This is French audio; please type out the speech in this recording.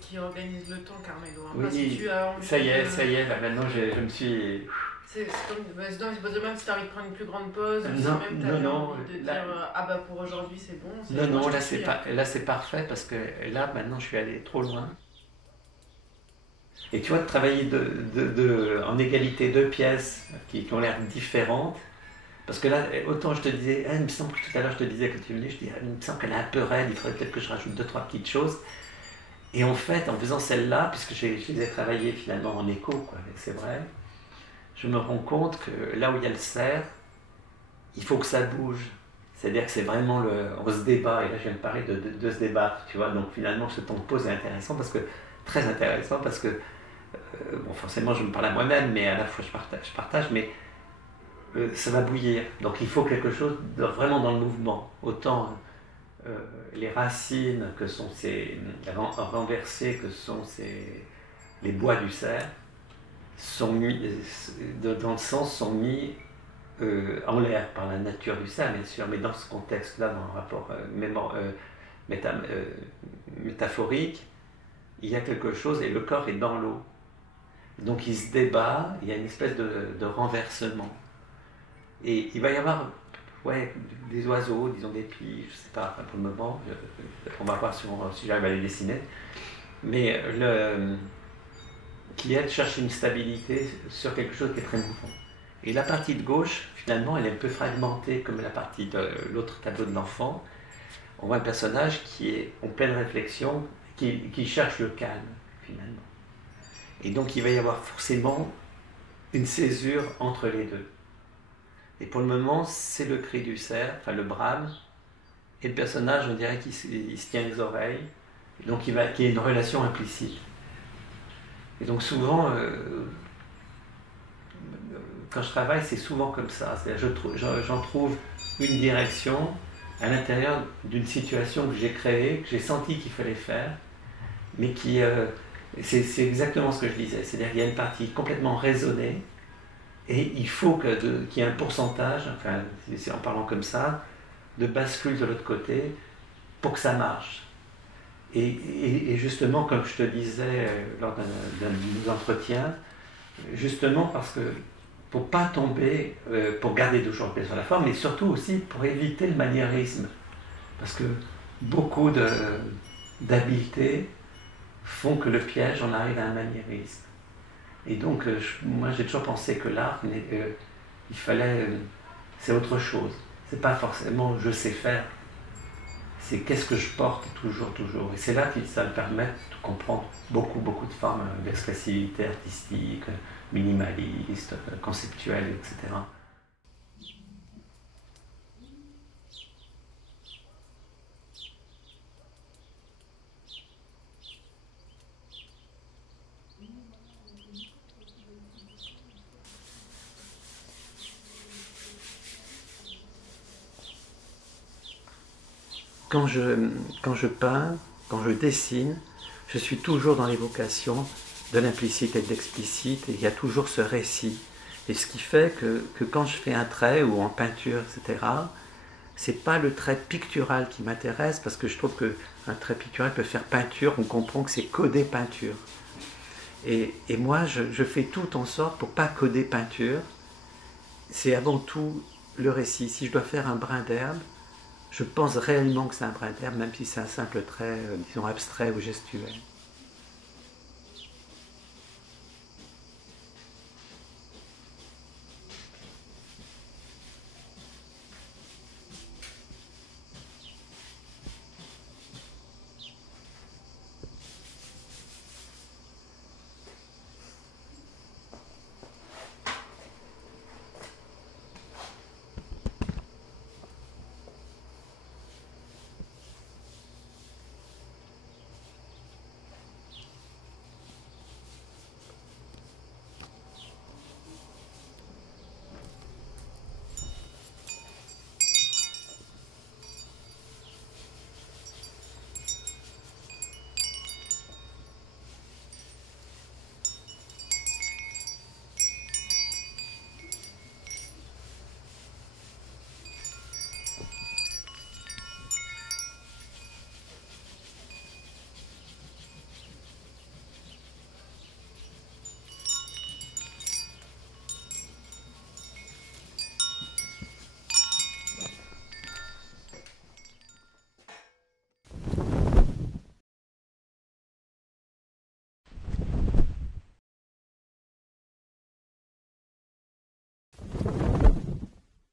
qui organise le temps, Carmelo. Hein. Parce que Oui, tu as envie ça y est, là maintenant je me suis... c'est comme, même si tu as envie de prendre une plus grande pause, ou si Non, même tu as non, envie de là, dire ah bah pour aujourd'hui c'est bon. non, Moi, je là te suis, hein. là c'est parfait parce que là maintenant je suis allé trop loin. Et tu vois, de travailler en égalité deux pièces qui ont l'air différentes, parce que là, autant je te disais, il me semble que tout à l'heure je te disais quand tu venais, je disais, il me semble qu'elle est un peu raide, il faudrait peut-être que je rajoute deux, trois petites choses. Et en fait, en faisant celle-là, puisque je les ai travaillées finalement en écho, quoi, c'est vrai, je me rends compte que là où il y a le cerf, il faut que ça bouge. C'est-à-dire que c'est vraiment on se débat, et là je viens de parler de se débattre, tu vois, donc finalement ce temps de pause est intéressant, très intéressant, parce que bon, forcément, je me parle à moi-même, mais à la fois je partage, mais ça va bouillir. Donc il faut quelque chose vraiment dans le mouvement. Autant les racines que sont renversées, que sont les bois du cerf, sont mis, dans le sens, sont mis en l'air par la nature du cerf, bien sûr, mais dans ce contexte-là, dans un rapport métaphorique, il y a quelque chose, et le corps est dans l'eau. Donc il se débat, il y a une espèce de renversement. Et il va y avoir des oiseaux, disons des pies, je ne sais pas, enfin, pour le moment, on va voir si j'arrive à les dessiner. Mais qui est de chercher une stabilité sur quelque chose qui est très mouvant. Et la partie de gauche, finalement, elle est un peu fragmentée comme la partie de l'autre tableau de l'enfant. On voit un personnage qui est en pleine réflexion, qui cherche le calme, finalement. Et donc il va y avoir forcément une césure entre les deux. Et pour le moment, c'est le cri du cerf, enfin le brame, et le personnage, on dirait qu'il se tient les oreilles, donc qu'il y a une relation implicite. Et donc souvent, quand je travaille, c'est souvent comme ça. J'en trouve une direction à l'intérieur d'une situation que j'ai créée, que j'ai senti qu'il fallait faire, mais qui... c'est exactement ce que je disais, c'est-à-dire qu'il y a une partie complètement raisonnée, et il faut qu'il y ait un pourcentage, enfin, c'est en parlant comme ça, de bascule de l'autre côté pour que ça marche. Et justement, comme je te disais lors d'un entretien, justement parce que pour ne pas tomber, pour garder toujours le pied sur la forme, mais surtout aussi pour éviter le maniérisme. Parce que beaucoup d'habiletés font que le piège, on arrive à un maniérisme. Et donc, moi j'ai toujours pensé que l'art, il fallait, c'est autre chose. C'est pas forcément je sais faire, c'est qu'est-ce que je porte toujours. Et c'est là que ça me permet de comprendre beaucoup de formes d'expressivité artistique, minimaliste, conceptuelle, etc. Quand je peins, quand je dessine, je suis toujours dans l'évocation de l'implicite et de l'explicite, et il y a toujours ce récit. Et ce qui fait que quand je fais un trait ou en peinture, etc., c'est pas le trait pictural qui m'intéresse, parce que je trouve qu'un trait pictural peut faire peinture, on comprend que c'est coder peinture. Et moi, je fais tout en sorte pour pas coder peinture. C'est avant tout le récit. Si je dois faire un brin d'herbe, je pense réellement que c'est un brin d'herbe, même si c'est un simple trait, disons, abstrait ou gestuel.